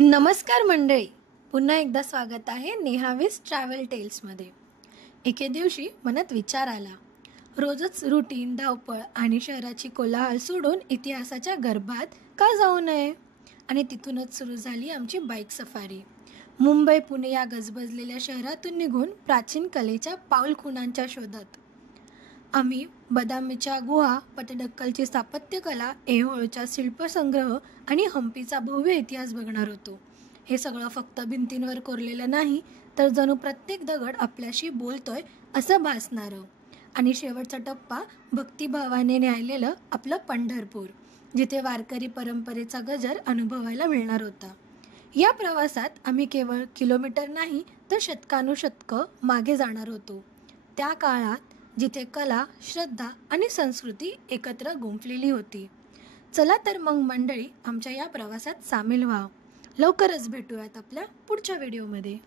नमस्कार मंडळी, पुन्हा एकदा स्वागत आहे नेहावीस ट्रॅव्हल टेल्समध्ये. एके दिवशी मनात विचार आला, रोजच रुटीन, धावपळ आणि शहराची कोलाहल सोडून इतिहासाच्या गर्भात का जाऊ नये. आणि तिथूनच सुरू झाली आमची बाईक सफारी. मुंबई पुणे या गजबजलेल्या शहरातून निघून प्राचीन कलेच्या पाऊलखुणांच्या शोधात. आम्ही बदामीच्या गुहा, पट्टडकलची स्थापत्यकला, ऐहोळचा शिल्पसंग्रह आणि हम्पीचा भव्य इतिहास बघणार होतो. हे सगळं फक्त भिंतींवर कोरलेलं नाही, तर जणू प्रत्येक दगड आपल्याशी बोलतोय असं भासणारं. आणि शेवटचा टप्पा भक्तिभावाने न्यायलेलं आपलं पंढरपूर, जिथे वारकरी परंपरेचा गजर अनुभवायला मिळणार होता. या प्रवासात आम्ही केवळ किलोमीटर नाही, तर शतकानुशतकं मागे जाणार होतो. त्या काळात जिथे कला, श्रद्धा आणि संस्कृती एकत्र गुंफलेली होती. चला तर मग मंडळी, आमच्या या प्रवासात सामील व्हा. लवकरच भेटूयात आपल्या पुढच्या व्हिडिओमध्ये.